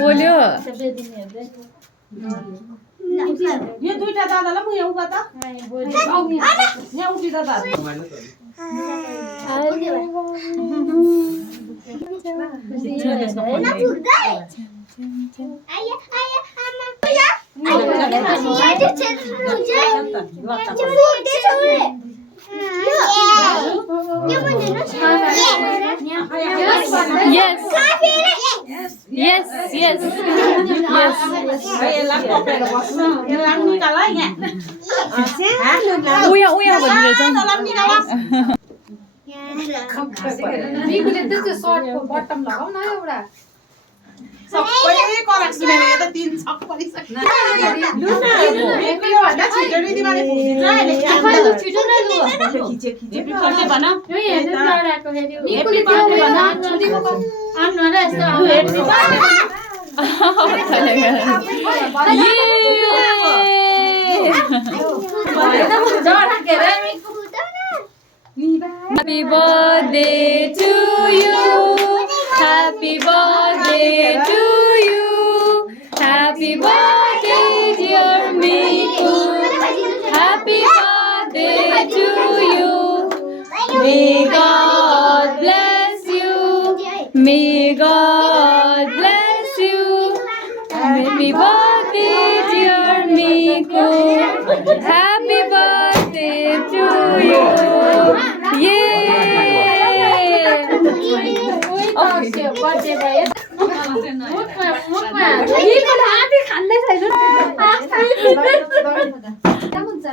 बोल्यो यो दुईटा दादालाई म यहाँ उभा त यहाँ उठी दादा Yes. Yes, yes. Yes. उया उया भनेर चाहिँ बिगुले त्यस्तो सर्टको बटम लगाउ न एउटा सबै कराक्स किनेर यो त तीन छक परिसक्यो भन्दा छिटो नि तिमीले फुक्दिन्छ अहिले खै लु छिटो नै लु खिचे बर्थडे भन यो हेर्नु लडाको हेर्नु निकुले त्यो भन आउनु र यस्तो हेर्नु Happy birthday to you. Happy birthday to you. Happy birthday dear Miku. Happy birthday to you. May God bless you. May God bless you. Happy birthday dear Miku. Happy birthday to you. Yay! Okay, birthday भयो मुखमा निकुले आफै खान्दै छैन हुन्छ